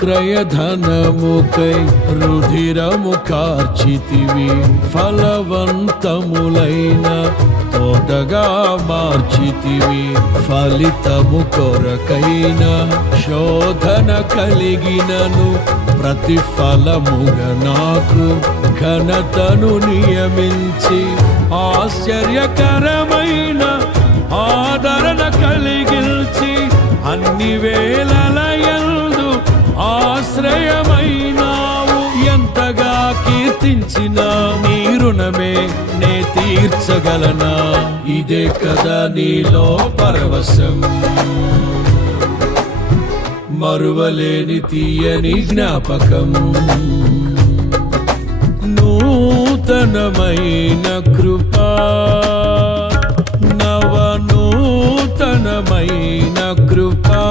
క్రయధనముకై రుధిరము కార్చితివి, ఫలవంతములైన తోటగా మార్చితివి. ఫలితము కొరకైన శోధన కలిగినను ప్రతిఫలముగా నాకు ఘనతను నియమించి, ఆశ్చర్యకరమైన ఆదరణ కలిగిల్చి, అన్ని వేళలయందు ఆశ్రయమైనావు. ఎంతగా కీర్తించిన నీ రుణమే నే తీర్చగలనా? ఇదే కదా నీలో పరవశం, మరువలేని తీయని జ్ఞాపకం. నూతనమైన కృపా, నవనూతనమైన కృపా,